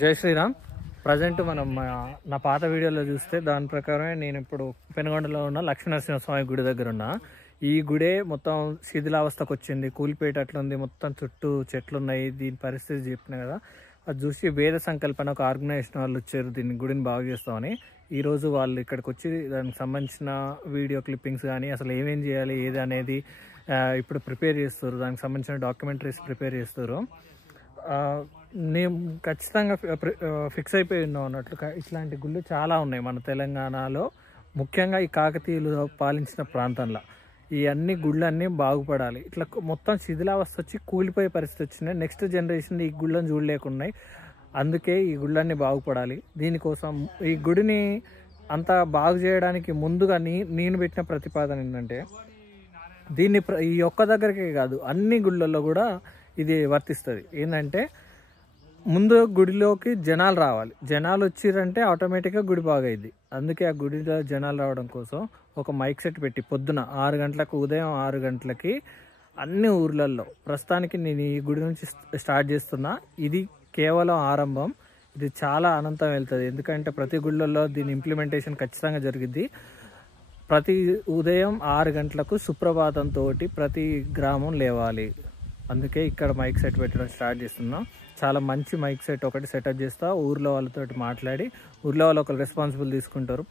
జై శ్రీరామ్. ప్రజెంట్ మనం నా పాత వీడియోలో చూస్తే దాని ప్రకారమే నేను ఇప్పుడు పెనుగొండలో ఉన్న లక్ష్మీనరసింహస్వామి గుడి దగ్గర ఉన్నా. ఈ గుడే మొత్తం శిథిలావస్థకు వచ్చింది, కూలిపోయేటట్లుంది, మొత్తం చుట్టూ చెట్లు ఉన్నాయి. దీని పరిస్థితి చెప్పిన కదా, అది చూసి వేద సంకల్పన ఒక ఆర్గనైజేషన్ వాళ్ళు వచ్చారు దీన్ని గుడిని బాగు చేస్తామని. ఈరోజు వాళ్ళు ఇక్కడికి వచ్చి దానికి సంబంధించిన వీడియో క్లిప్పింగ్స్ కానీ అసలు ఏమేం చేయాలి ఏది అనేది ఇప్పుడు ప్రిపేర్ చేస్తారు. దానికి సంబంధించిన డాక్యుమెంటరీస్ ప్రిపేర్ చేస్తారు. నేను ఖచ్చితంగా ఫిక్స్ అయిపోయి ఉన్నాం అన్నట్లు. ఇట్లాంటి గుళ్ళు చాలా ఉన్నాయి మన తెలంగాణలో, ముఖ్యంగా ఈ కాకతీయులు పాలించిన ప్రాంతంలో. ఈ అన్ని గుళ్ళన్నీ బాగుపడాలి. ఇట్లా మొత్తం శిథిలావస్థ వచ్చి కూలిపోయే పరిస్థితి వచ్చినాయి. నెక్స్ట్ జనరేషన్ ఈ గుళ్ళని చూడలేకున్నాయి. అందుకే ఈ గుళ్ళన్నీ బాగుపడాలి. దీనికోసం ఈ గుడిని అంత బాగు చేయడానికి ముందుగా నేను పెట్టిన ప్రతిపాదన ఏంటంటే, దీన్ని ఈ ఒక్క దగ్గరికే కాదు అన్ని గుళ్ళల్లో కూడా ఇది వర్తిస్తుంది. ఏంటంటే, ముందు గుడిలోకి జనాలు రావాలి. జనాలు వచ్చిరంటే ఆటోమేటిక్గా గుడి బాగైద్ది. అందుకే ఆ గుడిలో జనాలు రావడం కోసం ఒక మైక్ సెట్ పెట్టి పొద్దున 6 గంటలకు, ఉదయం 6 గంటలకి అన్ని ఊర్లలో, ప్రస్తుతానికి నేను ఈ గుడి నుంచి స్టార్ట్ చేస్తున్నా. ఇది కేవలం ఆరంభం. ఇది చాలా అనంతం వెళ్తుంది. ఎందుకంటే ప్రతి గుళ్ళల్లో దీని ఇంప్లిమెంటేషన్ ఖచ్చితంగా జరిగిద్ది. ప్రతి ఉదయం 6 గంటలకు సుప్రభాతంతో ప్రతి గ్రామం లేవాలి. అందుకే ఇక్కడ మైక్ సెట్ పెట్టడం స్టార్ట్ చేస్తున్నాం. చాలా మంచి మైక్ సెట్ ఒకటి సెటప్ చేస్తా. ఊర్లో వాళ్ళతో మాట్లాడి ఊర్లో వాళ్ళు ఒక రెస్పాన్సిబుల్ తీసుకుంటారు.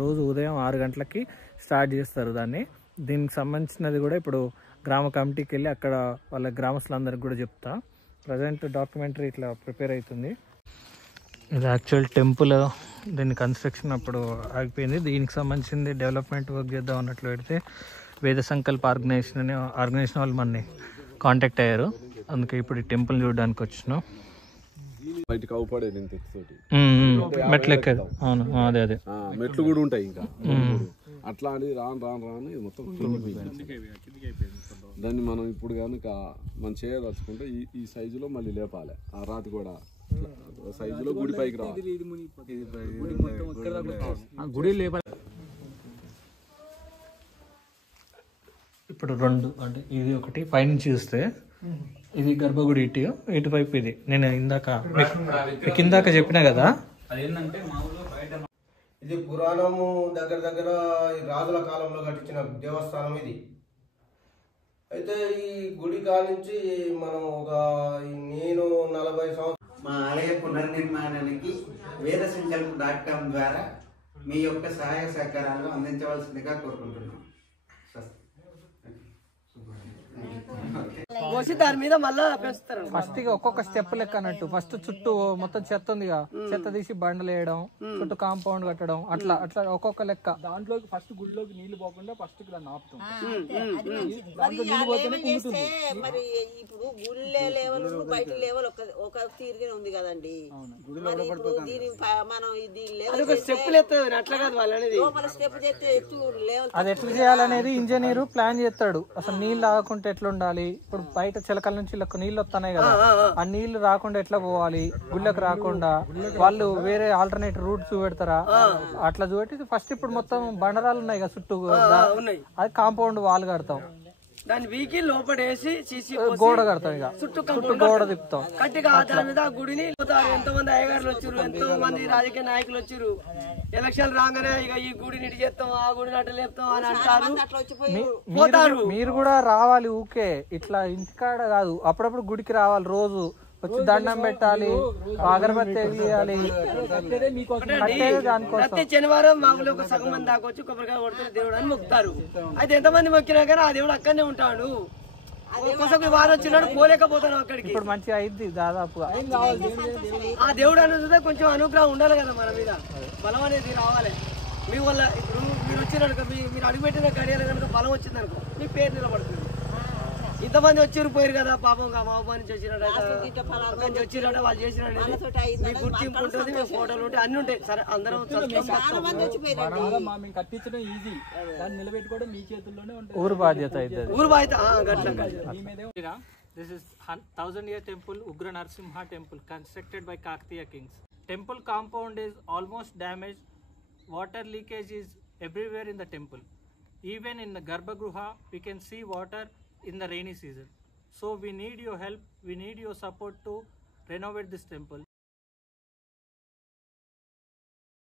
రోజు ఉదయం 6 గంటలకి స్టార్ట్ చేస్తారు దాన్ని. దీనికి సంబంధించినది కూడా ఇప్పుడు గ్రామ కమిటీకి వెళ్ళి అక్కడ వాళ్ళ గ్రామస్తులందరికీ కూడా చెప్తా. ప్రజెంట్ డాక్యుమెంటరీ ఇట్లా ప్రిపేర్ అవుతుంది. ఇది యాక్చువల్ టెంపుల్. దీని కన్స్ట్రక్షన్ అప్పుడు ఆగిపోయింది. దీనికి సంబంధించింది డెవలప్మెంట్ వర్క్ చేద్దాం అన్నట్లు పెడితే వేద సంకల్ప ఆర్గనైజేషన్ వాళ్ళు మనని కాంటాక్ట్ అయ్యారు. అందుకే ఇప్పుడు ఈ టెంపుల్ చూడడానికి వచ్చినాం. మెట్లు ఎక్కేది. అవును, అదే అదే మెట్లు కూడా ఉంటాయి. ఇంకా అట్లా అని రాను మొత్తం దాన్ని మనం ఇప్పుడు కనుక మనం చేయదలుచుకుంటే ఈ సైజులో మళ్ళీ లేపాలి. ఆ రాతి కూడా సైజులో గుడి పైకి రావాలి. గుడి లేపాలి. ఇప్పుడు 2 అంటే ఇది ఒకటి పైనుంచి చూస్తే ఇది గర్భగుడి, ఇటువైపు ఇది. నేను ఇందాక చెప్పినా కదా, ఇది పురాణము దగ్గర రాజుల కాలంలో కట్టించిన దేవస్థానం ఇది. అయితే ఈ గుడి కానించి మనం నేను 40 సంవత్సరాలు మా ఆలయ పునర్నిర్మాణానికి వేదసంకల్ప.com ద్వారా మీ యొక్క సహాయ సహకారాలు అందించవలసిందిగా కోరుకుంటున్నాం. దాని మీద మళ్ళా పెంచుతారు. ఫస్ట్ ఒక్కొక్క స్టెప్ లెక్క అన్నట్టు. ఫస్ట్ చుట్టూ మొత్తం చెత్త ఉందిగా, చెత్త తీసి బండలు వేయడం, చుట్టూ కాంపౌండ్ కట్టడం, అట్లా అట్లా ఒక్కొక్క లెక్క. దాంట్లోకి ఫస్ట్ గుడిలోకి నీళ్లు పోకుండా ఫస్ట్ ఇలా నాపుతాం. మరి ఇప్పుడు గుళ్ళే లెవెల్ బయట లెవెల్ ఒక తీరుగానే ఉంది కదండి. అది ఎట్లా చేయాలనేది ఇంజనీర్ ప్లాన్ చేస్తాడు. అసలు నీళ్ళు ఆగకుండా ఎట్లా ఉండాలి, ఇప్పుడు బయట చిలకల నుంచి నీళ్ళు వస్తున్నాయి కదా, ఆ నీళ్లు రాకుండా ఎట్లా పోవాలి, గుళ్ళకి రాకుండా వాళ్ళు వేరే ఆల్టర్నేట్ రూట్ చూపెడతారా, అట్లా చూపెట్టి ఫస్ట్ ఇప్పుడు మొత్తం బండరాలు ఉన్నాయి కదా చుట్టూ, అది కాంపౌండ్ వాల్ కడతాం. దాని వీకి లోపడేసి గోడ కడతాం. ఇక చుట్టూ గోడ తిప్పుతాం. కట్టిగా దాని మీద ఆ గుడిని ఎంతో మంది అయ్యగారులు వచ్చారు, ఎంతో మంది రాజకీయ నాయకులు వచ్చారు. ఎలక్షన్ రాగానే ఇక ఈ గుడిని ఇటు చేస్తాం, ఆ గుడిని అట్లా లేపుతాం అని అంటారు. మీరు కూడా రావాలి ఊకే, ఇట్లా ఇంటికాడ కాదు, అప్పుడప్పుడు గుడికి రావాలి. రోజు వచ్చి దండం పెట్టాలి, అగరబత్తి వెలియాలి. ప్రతి శనివారం మామూలు ఒక సగం మంది దాకా వచ్చి కొబ్బరికాయ కొడుతున్న దేవుడు అని మొక్కుతారు. అయితే ఎంతమంది మొక్కినా కానీ ఆ దేవుడు అక్కడనే ఉంటాడు. ఒక్కోసారి వారం వచ్చినాడు పోలేకపోతాను అక్కడికి. ఇప్పుడు మంచిగా అయింది దాదాపుగా. ఆ దేవుడు అనేది కొంచెం అనుగ్రహం ఉండాలి కదా మన మీద, బలం అనేది రావాలి. మీ వల్ల ఇప్పుడు మీరు వచ్చినారు, మీరు అడుగుపెట్టిన గడియాల కనుక బలం వచ్చింది అనుకో, మీ పేరు నిలబడుతుంది. ఇంతమంది వచ్చారు పోయారు కదా పాపం, మా నుంచి వచ్చినట్టు వచ్చినట్టు వాళ్ళు చేసినట్టు మీ గుర్తింపు ఉంటుంది, మీ ఫోటోలు ఉంటాయి, అన్ని ఉంటాయి. సరే అందరం కట్టించడం ఈజీ, దాన్ని నిలబెట్టుకోవడం మీ చేతుల్లోనే ఉంటుంది. ఊరు బాధ్యత. This is 1000-year temple, Ugra Narasimha temple, constructed by Kakatiya kings. Temple compound is almost damaged. Water leakage is everywhere in the temple. Even in the Garbhagruha, we can see water in the rainy season. So we need your help, we need your support to renovate this temple.